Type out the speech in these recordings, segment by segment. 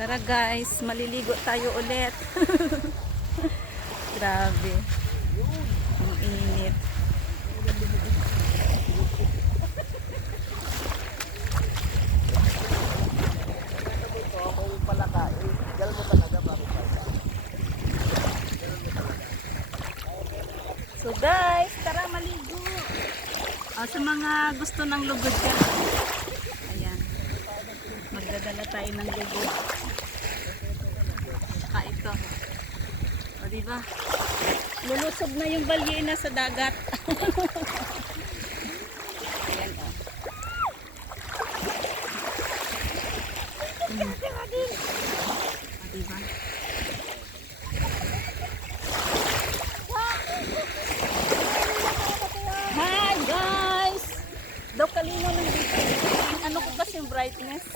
Tara guys, maliligo tayo ulit. Grabe. Ang init. So guys, tara maligo. Sa mga gusto ng lugod ka. Ayan. Magdadala tayo ng lugod. Saka ito. O diba? Lulusob na yung balyena sa dagat. Ayan o. O diba? Hi guys! Daw kalino ng dito. Ano ko kasi yung brightness.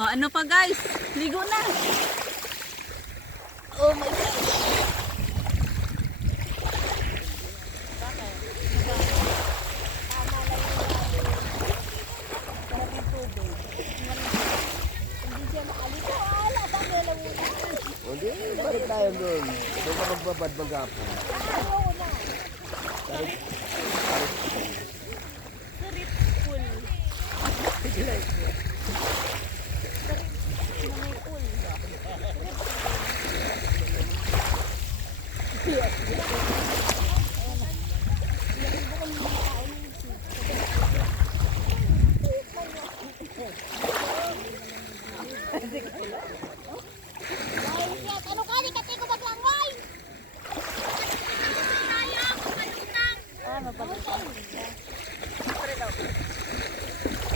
Oh, ano pa guys? Ligo na. Oh my God. Hindi, balik tayo doon. Doon ka magbabad mag-apon. Sarit pool. Sige lang.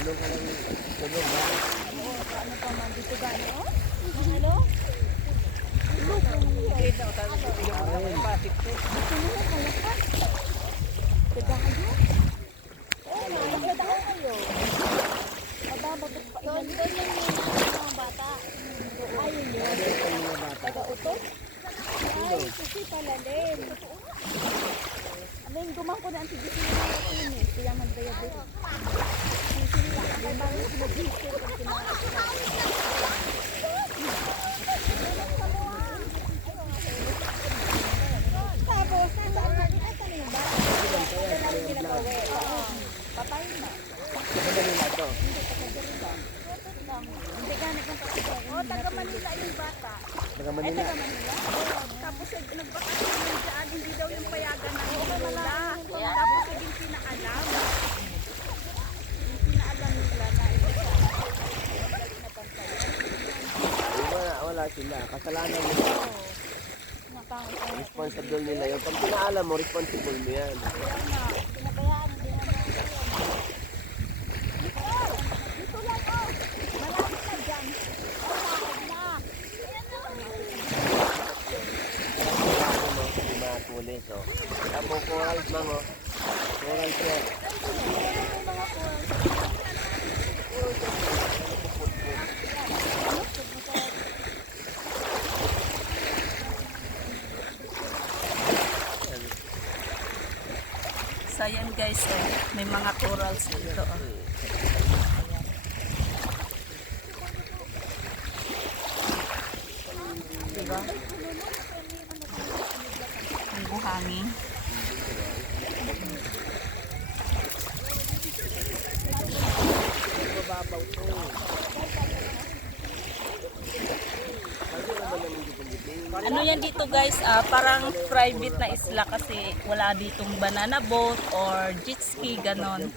Tulong ka lang, tulong ba? Ano pa man dito gano? Ano? Kita ko tayo sa iyo. Ay, pasik ko. Kadahayo? Oo nga, magkadahayo kayo. Mababagot pa. Doon yung mga bata. Ayun yun. Taga-utot? Ay, kasi pala din. Amin, gumang ko na ang tigisin na natin eh. Kaya magdayabit. Sisila ka kay bago mag-hit pag tapos, nasaan na yung bata? Ito namin ginagawa. Patay na. Ano nila to? Hindi ganit ng patay. Taga Manila yung bata. Taga Manila. Taga Manila? Tapos nagbakasyon yung dyan, hindi daw yung payagan ng lola. Tapos naging pinaalam. Yung pinaalam nila na ito siya. Wala sila. Kasalanan nila. Responsible nila yun. Pag pinaalam mo, responsible mo yan. Pinabayaan, hindi naman. Dito lang o. Malapit na dyan. Yung mga tulis, oh. Tapos corals man, oh. Corals yan. So yan guys, may mga corals dito. Diba? hangin. Mababaw to. Ano yan dito guys, parang private na isla kasi wala ditong banana boat or jet ski, ganon.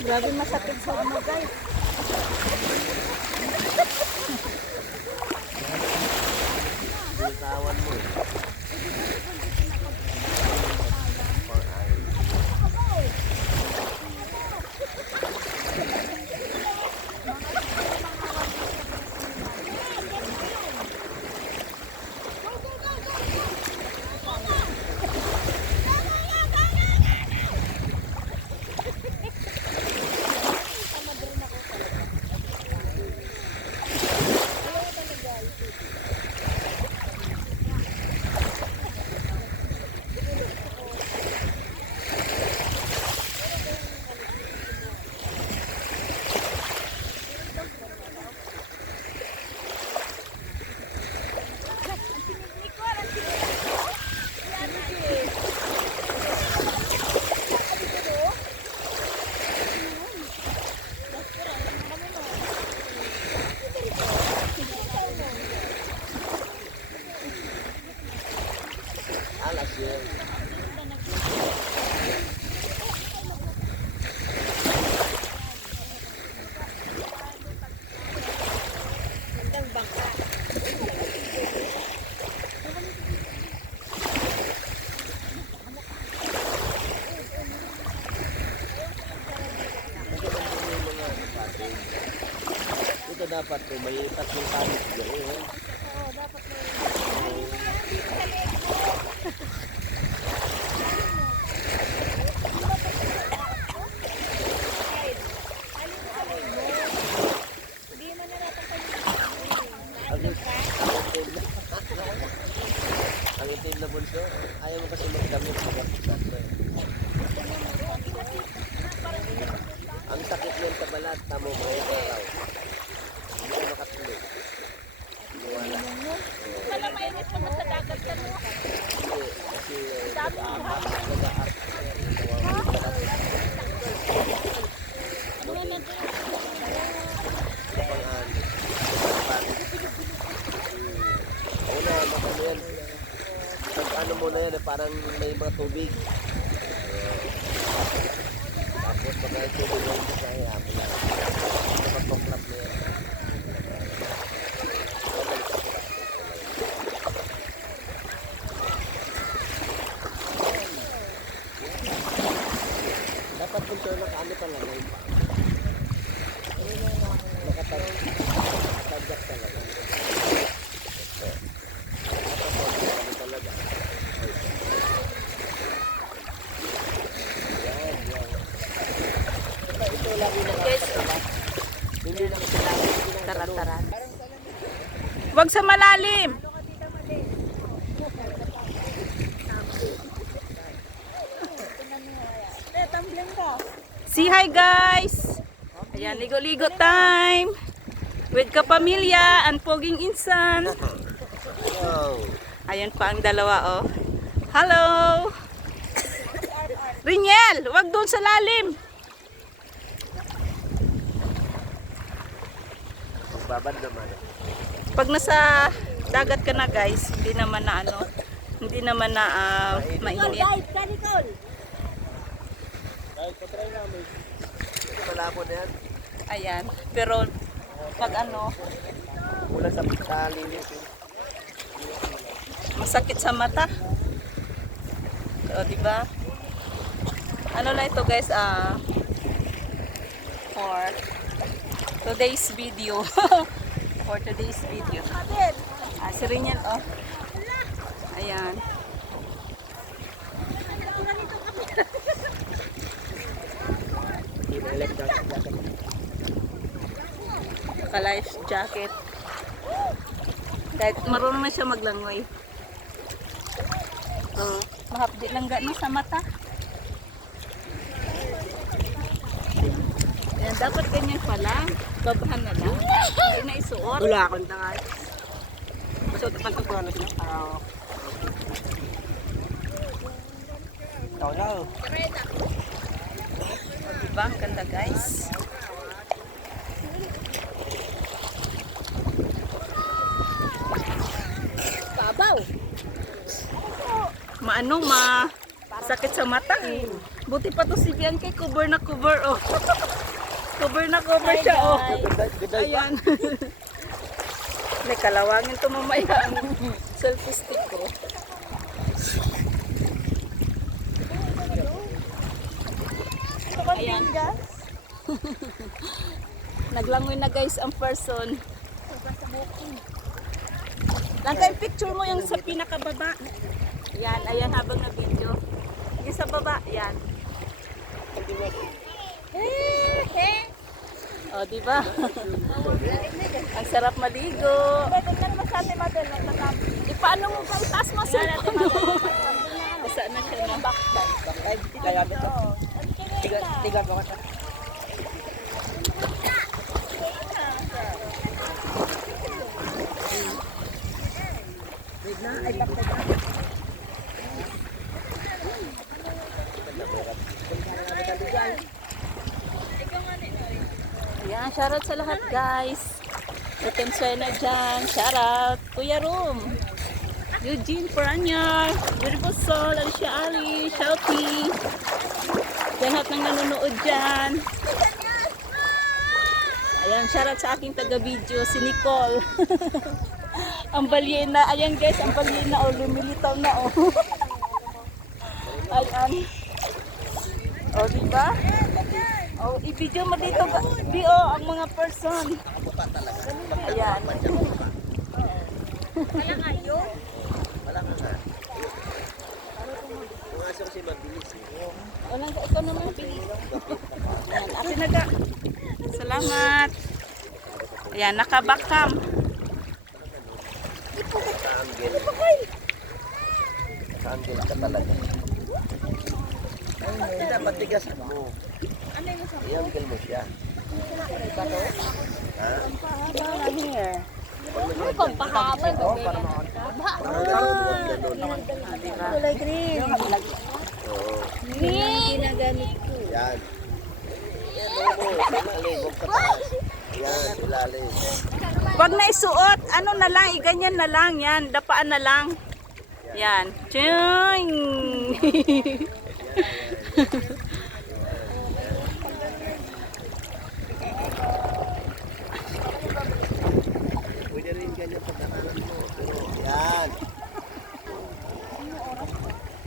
Grabe masakit sa ano guys. Bitawan mo. Alas yan. Ito dapat po, may tatlong kamis dyan eh. Oo, dapat ang itim na bunso, ayaw mo kasi magdamit sa kapit eh. Ang sakit niyan sa balat, tamo mo yung araw. Hindi ka makatulog. Wala. Wala mainit naman sa dagat yan. Hindi, kasi Dami mo ha. nag-aak. Una, makano yan. Pag ano muna yan, parang may mga tubig. Tapos pag ang tubig yung isa, hirapan na. Pagpaklap na yan. Dapat kung sure nakaano talaga yun. Nakatagyak talaga. Dapat talaga. Yan, yan. Ito lagi na hindi na kasi lagi Tarat-tarat. Wag sa malalim. Say hi guys. Ayan, ligo-ligo time. With kapamilya and poging insan. Wow. Ayan pa ang dalawa oh. Hello. Rinyel, wag doon sa lalim. Babad naman. Pag nasa dagat ka na guys, hindi naman na ano, hindi naman na mainit. Kahit patry namin. Ito malabo na yan. Ayan, pero pag ano, Ulan sa linis. masakit sa mata. O, di ba? Ano na ito guys, for today's video. For today's video. Si Rinyel, oh. Ayan. Naka-life jacket. Kahit marunong na siya maglangoy. Mahapdi lang gano'n sa mata. Yan, dapat ganyan pala. Babahan na lang. Hindi na isuot. Wala akong tangal. Masot ang pagkukuha na sila. Ikaw na. Diba? Ang ganda guys. Babaw. Maano sakit sa mata. Buti pa to si Bianca, cover na cover oh. Cover na cover siya oh. Ayan. May kalawangin to mamaya ang selfie stick ko. Ayan. Naglangoy na guys ang person. Langkay picture mo yung sa pinakababa. Yan, ayan habang na video. Yung sa baba, yan. Oh, di ba? Ang sarap maligo. Di paano mo ba itaas mo sa saan na siya na? Backdive. Kaya ito. Tiga ko ka. Wait na. Ay, backdive na. Ayan, shoutout sa lahat guys. Uten Swena dyan. Shoutout. Kuya Rum. Eugene Paranyar. Beautiful Soul. Alicia Ali. Shouty. Lahat ng nanonood dyan. Ayan, shoutout sa aking taga-video, si Nicole. Ang balyena. Ayan guys, ang balyena. Oh, lumilitaw na oh. Ayan. Oh, diba? Oh, i-video mo dito, Dio, ang mga person. Ayan. Wala nga yun. Wala nga nga. Kung asa kasi mabilis eh. Walang ka, ikaw naman bilis. Ayan, akin na ka. Salamat. Ayan, nakabakam. Naka-angle. Naka-angle ka talaga. Hindi na matigas mo. I-angle mo siya. Ha? Ano pang pahaba? Parang ganun. Kulay green. Oo. Green. Ginagamit ko. Yan. Yan mo. Ilalim. Huwag pataas. Yan. Ilalim. Pag naisuot, ano na lang, iganyan na lang. Yan, dapaan na lang. Yan. Tiying!